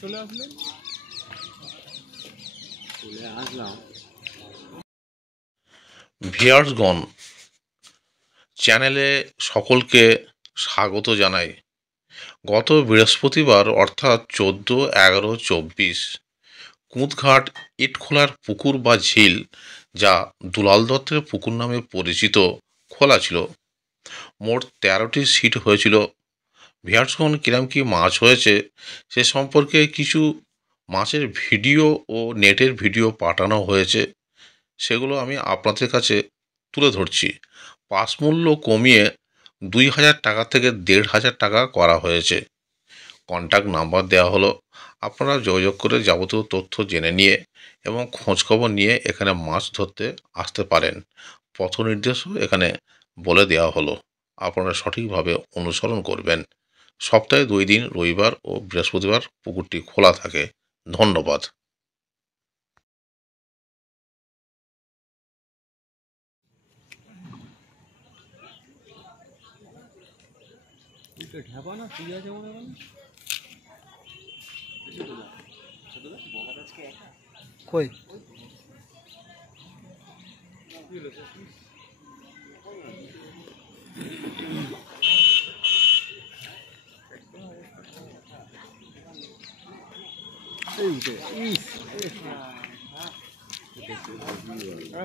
চলে আসলেন, চলে আসলাম। ভিউয়ার্সগণ, চ্যানেলে সকলকে স্বাগত জানাই। গত বৃহস্পতিবার অর্থাৎ 14/11/24 কুঁদঘাট ইটখোলার পুকুর বা ঝিল, যা দুলাল দত্তের পুকুর নামে পরিচিত, খোলা ছিল। মোট 13টি সিট হয়েছিল। ভিউয়ার্সগণ, কিরম কি মাছ হয়েছে সে সম্পর্কে কিছু মাছের ভিডিও ও নেটের ভিডিও পাঠানো হয়েছে, সেগুলো আমি আপনাদের কাছে তুলে ধরছি। পাস মূল্য কমিয়ে 2000 টাকা থেকে 1500 টাকা করা হয়েছে। কন্ট্যাক্ট নাম্বার দেওয়া হলো, আপনারা যোগাযোগ করে যাবতীয় তথ্য জেনে নিয়ে এবং খোঁজখবর নিয়ে এখানে মাছ ধরতে আসতে পারেন। পথ নির্দেশও এখানে বলে দেওয়া হলো, আপনারা সঠিকভাবে অনুসরণ করবেন। সপ্তাহে 2 দিন, রবিবার ও বৃহস্পতিবার পুকুরটি খোলা থাকে। ধন্যবাদ। ঢাবা না তুই আছে মনে হয় কই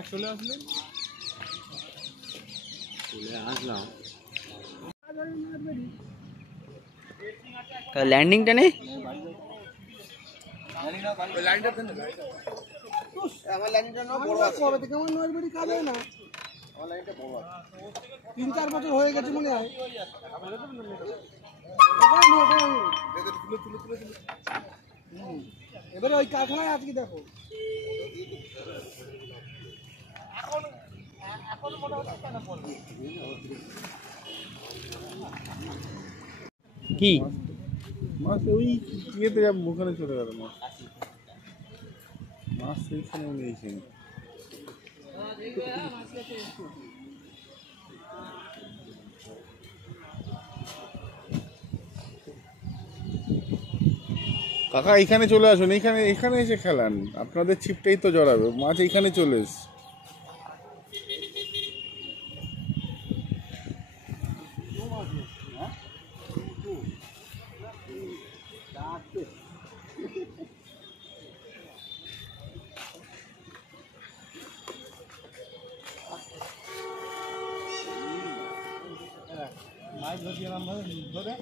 চলে আসলেন, চলে আসলাম। ল্যান্ডিংটা নেই, আমার লাইনটা না বড় আছে কবে থেকে আমার নয় বাড়ি কাজ হয় না, আমার লাইনটা বড় আছে 3-4 বছর হয়ে গেছে মনে হয়। এবারে ওই কারখানায় আজকে দেখো এখন মোটামুটি কেন বলবো কি মাছ ওই ইয়েতে যাব, ওখানে চলে গেল মাছ। মাছ সেইখানে নিয়েছেন। কাকা এখানে চলে আসুন, এখানে এখানে এসে খেলান, আপনাদের ছিপটাই তো জড়াবে, মাছ এইখানে চলে এস। মাছ ধরে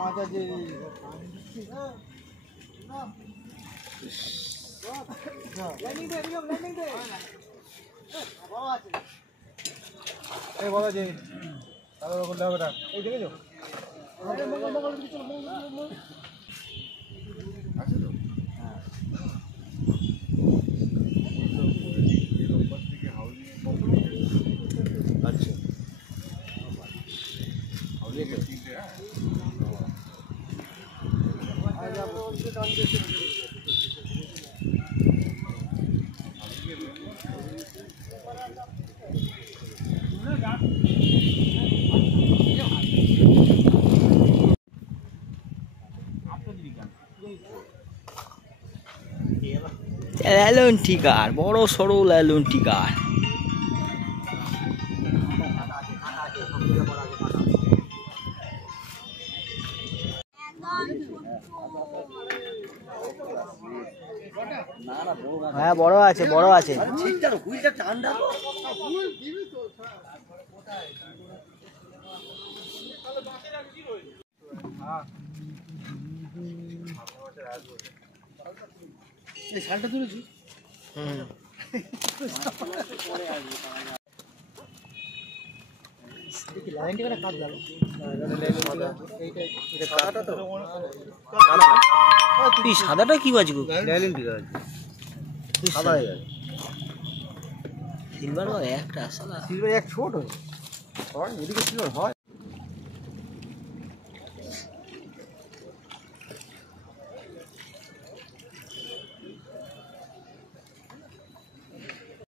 মাছ আছে। এই বলা যে তাহলে বলতে হবে না, এই দেখেছো আচ্ছা ল্যালন টিকার, বড় সড়ো ল্যালন টিকার। হ্যাঁ বড় আছে, বড় আছে। ঠান্ডা এই শালটা তুলেছি। তুই সাদাটা কি বাজবো সিলভার একটা আসলে সিলভার এক ছোট হয় এদিকে সিলভার হয়